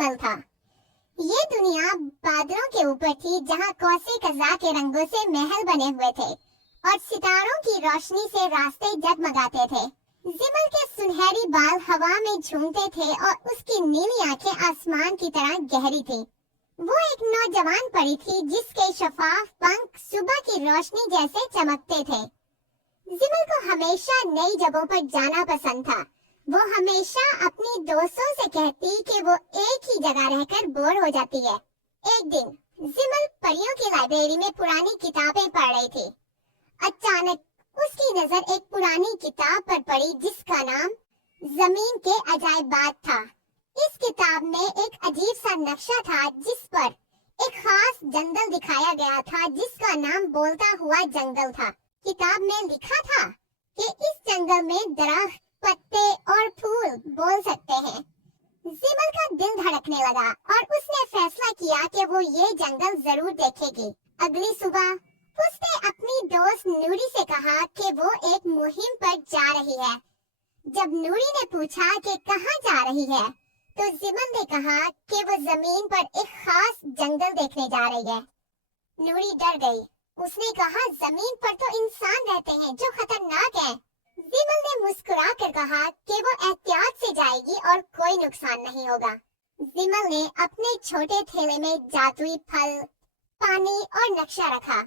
जिमल था। ये दुनिया बादलों के ऊपर थी, जहाँ कौसे कज़ा के रंगों से महल बने हुए थे और सितारों की रोशनी से रास्ते जगमगाते थे। जिमल के सुनहरी बाल हवा में झूमते थे और उसकी नीली आंखें आसमान की तरह गहरी थी। वो एक नौजवान परी थी जिसके शफाफ पंख सुबह की रोशनी जैसे चमकते थे। जिमल को हमेशा नई जगहों पर जाना पसंद था। वो हमेशा अपनी दोस्तों से कहती कि वो एक ही जगह रहकर बोर हो जाती है। एक दिन जिमल परियों की लाइब्रेरी में पुरानी किताबें पढ़ रही थी। अचानक उसकी नजर एक पुरानी किताब पर पड़ी जिसका नाम जमीन के अजायबात था। इस किताब में एक अजीब सा नक्शा था जिस पर एक खास जंगल दिखाया गया था जिसका नाम बोलता हुआ जंगल था। किताब में लिखा था कि इस जंगल में दरख्त, पत्ते और फूल बोल सकते हैं। जिमल का दिल धड़कने लगा और उसने फैसला किया कि वो ये जंगल जरूर देखेगी। अगली सुबह उसने अपनी दोस्त नूरी से कहा कि वो एक मुहिम पर जा रही है। जब नूरी ने पूछा कि कहाँ जा रही है, तो जिमल ने कहा कि वो जमीन पर एक खास जंगल देखने जा रही है। नूरी डर गई। उसने कहा, जमीन पर तो इंसान रहते हैं जो खतरनाक है। जिमल ने मुस्कुरा कर कहा कि वो एहतियात से जाएगी और कोई नुकसान नहीं होगा। जिमल ने अपने छोटे थैले में जादुई फल, पानी और नक्शा रखा।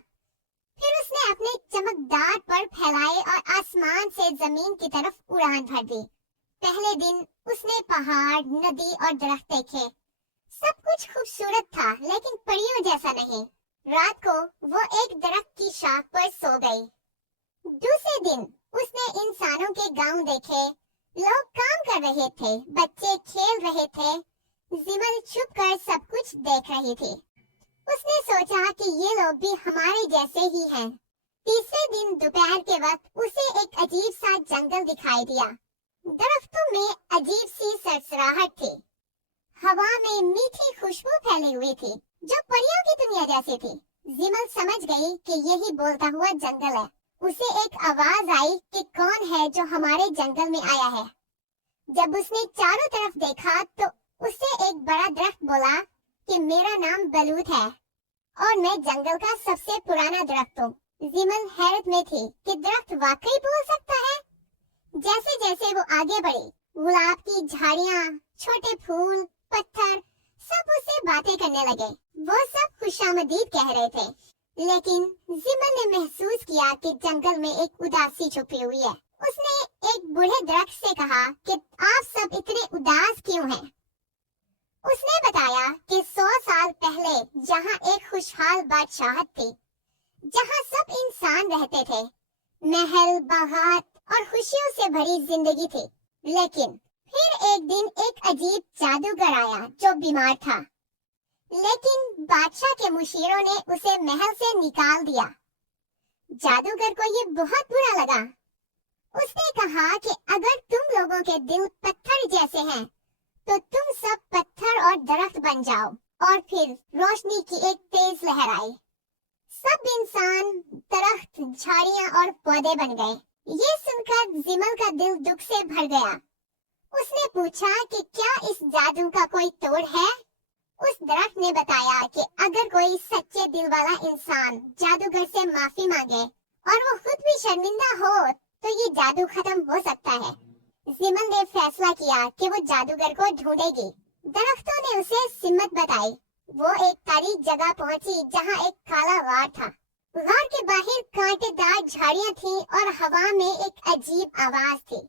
फिर उसने अपने चमकदार पर फैलाए और आसमान से जमीन की तरफ उड़ान भर दी। पहले दिन उसने पहाड़, नदी और दरख्त देखे। सब कुछ खूबसूरत था, लेकिन परियों जैसा नहीं। रात को वो एक दरख्त की शाख पर सो गई। दूसरे दिन उसने इंसानों के गांव देखे। लोग काम कर रहे थे, बच्चे खेल रहे थे। जिमल छुपकर सब कुछ देख रही थी। उसने सोचा कि ये लोग भी हमारे जैसे ही हैं। तीसरे दिन दोपहर के वक्त उसे एक अजीब सा जंगल दिखाई दिया। दरख्तों में अजीब सी सरसराहट थी। हवा में मीठी खुशबू फैली हुई थी जो परियों की दुनिया जैसी थी। जिमल समझ गई कि यही बोलता हुआ जंगल है। उसे एक आवाज आई कि कौन है जो हमारे जंगल में आया है। जब उसने चारों तरफ देखा तो उससे एक बड़ा दरख्त बोला कि मेरा नाम बलूत है और मैं जंगल का सबसे पुराना दरख्त हूँ। जिमल हैरत में थी कि दरख्त वाकई बोल सकता है। जैसे जैसे वो आगे बढ़ी, गुलाब की झाड़ियाँ, छोटे फूल, पत्थर सब उससे बातें करने लगे। वो सब खुशामदीद कह रहे थे, लेकिन जिमल ने महसूस किया कि जंगल में एक उदासी छुपी हुई है। उसने एक बूढ़े दरख्त से कहा कि आप सब इतने उदास क्यों हैं? उसने बताया कि 100 साल पहले जहाँ एक खुशहाल बादशाहत थी, जहाँ सब इंसान रहते थे, महल, बागात और खुशियों से भरी जिंदगी थी। लेकिन फिर एक दिन एक अजीब जादूगर आया जो बीमार था, लेकिन बादशाह के मुशीरों ने उसे महल से निकाल दिया। जादूगर को ये बहुत बुरा लगा। उसने कहा कि अगर तुम लोगों के दिल पत्थर जैसे हैं, तो तुम सब पत्थर और दरख्त बन जाओ। और फिर रोशनी की एक तेज लहर आई। सब इंसान, दरख्त, झाड़ियाँ और पौधे बन गए। ये सुनकर जिमल का दिल दुख से भर गया। उसने पूछा कि क्या इस जादू का कोई तोड़ है? उस दरख्त ने बताया कि अगर कोई सच्चे दिल वाला इंसान जादूगर से माफी मांगे और वो खुद भी शर्मिंदा हो, तो ये जादू खत्म हो सकता है। जिमल ने फैसला किया कि वो जादूगर को ढूंढेगी। दरख्तों ने उसे सिमत बताई। वो एक तारीख जगह पहुंची जहां एक काला गार था। गार के बाहर कांटेदार झाड़ियां थीं और हवा में एक अजीब आवाज थी।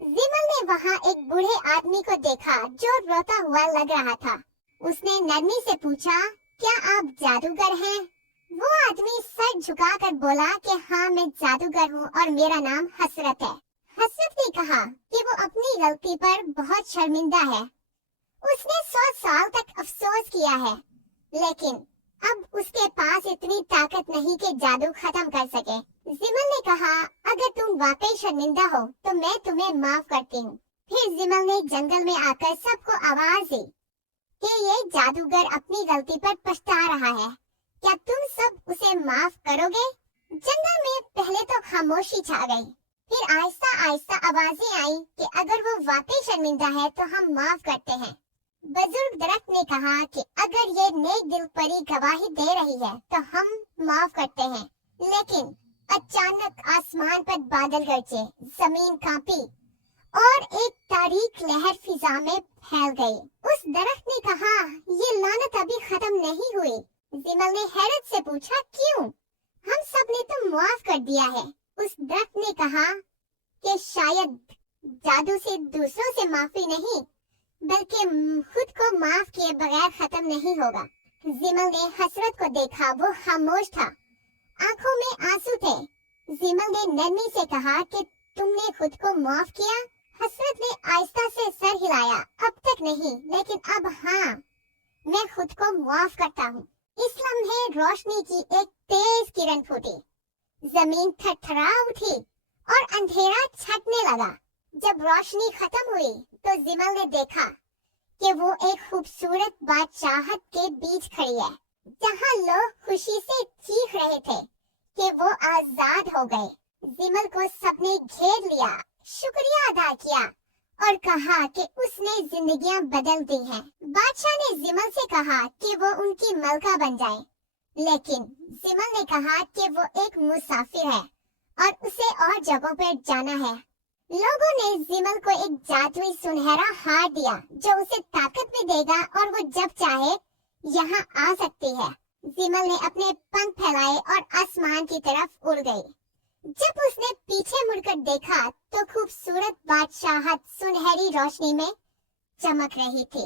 जिमल ने वहां एक बूढ़े आदमी को देखा जो रोता हुआ लग रहा था। उसने नरमी से पूछा, क्या आप जादूगर हैं? वो आदमी सर झुकाकर बोला कि हाँ, मैं जादूगर हूँ और मेरा नाम हसरत है। हसरत ने कहा कि वो अपनी गलती पर बहुत शर्मिंदा है। उसने 100 साल तक अफसोस किया है, लेकिन अब उसके पास इतनी ताकत नहीं कि जादू खत्म कर सके। जिमल ने कहा, अगर तुम वाकई शर्मिंदा हो तो मैं तुम्हें माफ करती हूँ। फिर जिमल ने जंगल में आकर सबको आवाज दी कि ये जादूगर अपनी गलती पर पछता रहा है। क्या तुम सब उसे माफ करोगे? जंगल में पहले तो खामोशी छा गई। फिर आहिस्ता आहिस्ता आवाजें आई कि अगर वो वाकई शर्मिंदा है तो हम माफ करते हैं। बुजुर्ग बुजुर्ग दरख्त ने कहा कि अगर ये नेक दिल परी गवाही दे रही है तो हम माफ करते हैं। लेकिन अचानक आसमान पर बादल गरजे, जमीन कांपी और एक तारीख लहर फिजा में फैल गई। उस दरख्त ने कहा, ये लानत अभी खत्म नहीं हुई। जिमल ने हैरत से पूछा, क्यों? हम सब ने तो माफ कर दिया है। उस दरख्त ने कहा कि शायद जादू से दूसरों से माफी नहीं, बल्कि खुद को माफ किए बगैर खत्म नहीं होगा। जिमल ने हसरत को देखा, वो खामोश था, आंखों में आंसू थे। जिमल ने नरमी से कहा कि तुमने खुद को माफ किया? हसरत ने आहिस्ता से सर हिलाया, अब तक नहीं, लेकिन अब हाँ, मैं खुद को माफ करता हूँ। इस लम्हे रोशनी की एक तेज किरण फूटी, जमीन थरथरा उठी और अंधेरा छटने लगा। जब रोशनी खत्म हुई तो जिमल ने देखा कि वो एक खूबसूरत बादशाहत के बीच खड़ी है, जहाँ लोग खुशी से चीख रहे थे कि वो आजाद हो गए। जिमल को सबने घेर लिया, शुक्रिया अदा किया और कहा कि उसने जिंदगियां बदल दी हैं। बादशाह ने जिमल से कहा कि वो उनकी मलका बन जाए, लेकिन जिमल ने कहा कि वो एक मुसाफिर है और उसे और जगहों पर जाना है। लोगों ने जिमल को एक जादुई सुनहरा हार दिया जो उसे ताकत भी देगा और वो जब चाहे यहाँ आ सकती है। जिमल ने अपने पंख फैलाए और आसमान की तरफ उड़ गई। जब उसने पीछे मुड़कर देखा तो खूबसूरत बादशाहत सुनहरी रोशनी में चमक रही थी।